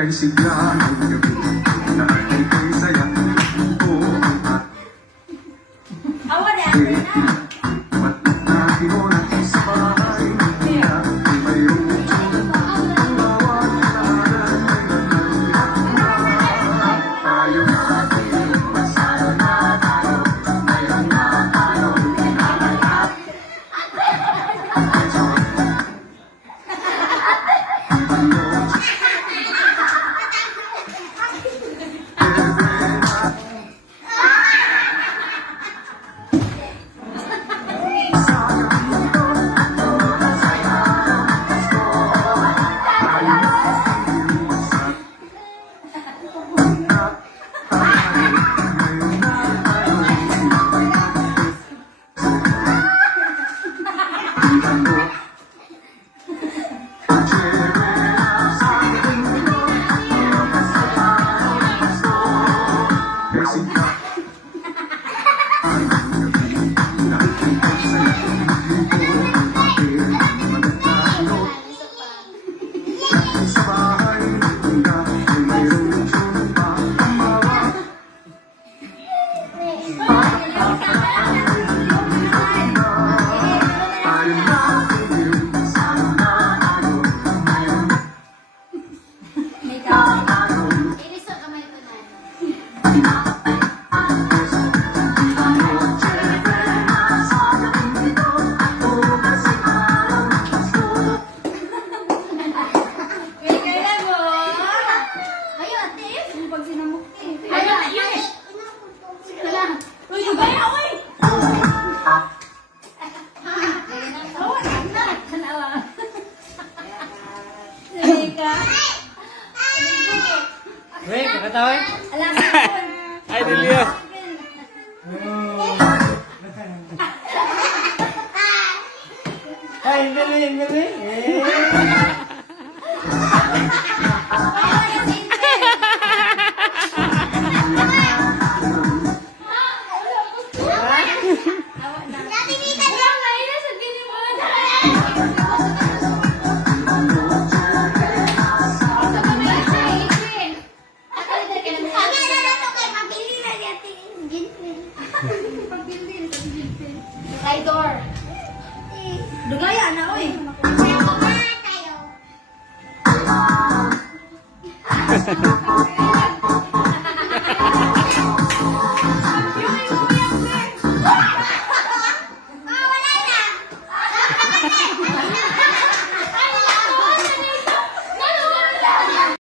Kay sigla ng gabi na ika'y saya. Oo, at Awa na ate na. ba't natin mo na sa bahay niya mayroong ang bawat lahanan tayo natin masaya na tayo mayroon na tayo hinahanap. Sa bahay na mayroong sumpa ang bawat tayo natin sana tayo mayroon May tao. Iriso kamay ko na. May kaya mo. Ayo ate. Ano pag sinamok eh? Ayo ayo. Sige lang. Uy, gaya oy. Oh, na. Kanawa. Sige. Weh, kakatawin? Alam mo. Ay, Delia. Ay, dali, dali. Raidor. Dugaya na oy.